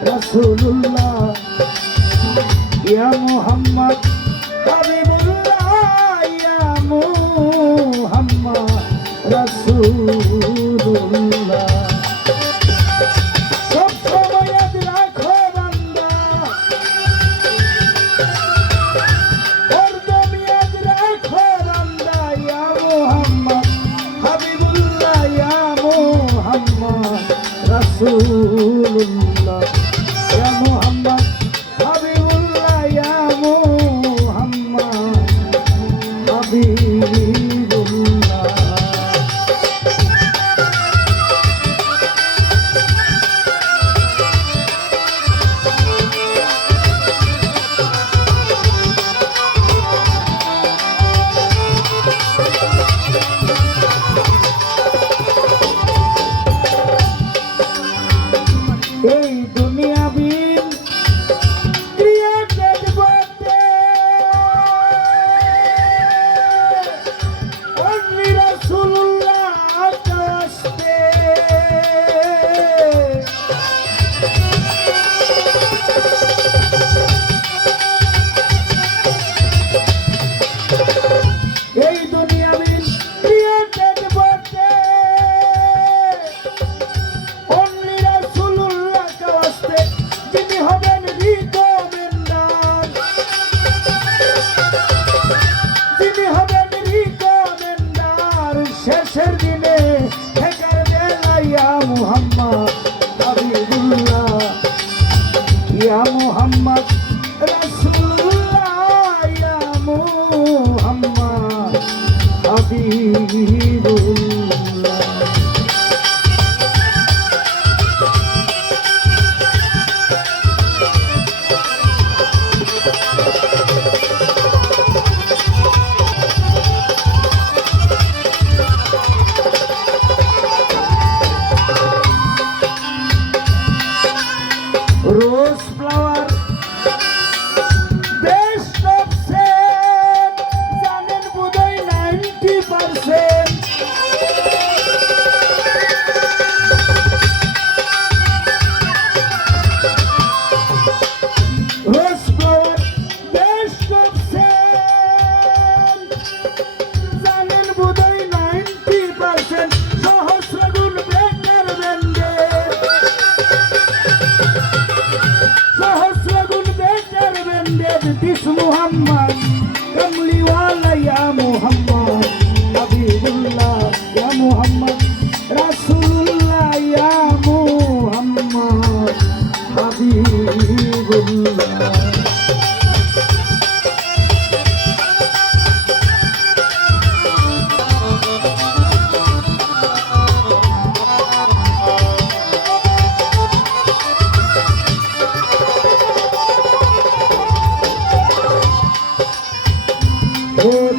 Rasulullah ya Muhammad Habibullah ya Muhammad Rasulullah সব সময় याद রাখো বান্দা হরদম याद রাখো বান্দা ya Muhammad Habibullah ya Muhammad Rasulullah ya Muhammad Habibullah ya Muhammad Habibullah এই দুনিয়া বিন ক্রিয়েটেড বটে অনলি রাসূলুল্লাহ কাস্তে এই দুনিয়া বিন ক্রিয়েটেড বটে শেষের দিনে ঠেকার বেলা ইয়া মুহাম্মদ হাবিবুল্লাহ ইয়া মুহাম্মদ রাসূলুল্লাহ ইয়া মুহাম্মদ Habibullah Rose flower, best of scent, জানেন বোধহয় 90%. Rose flower, best of scent, জানেন বোধহয় 90%. সহস্র গুণ বেটার ব্যান্ডে This Muhammad Kamli wala ya Muhammad Habibullah ya Muhammad Rasulullah ya Muhammad Habibullah Oh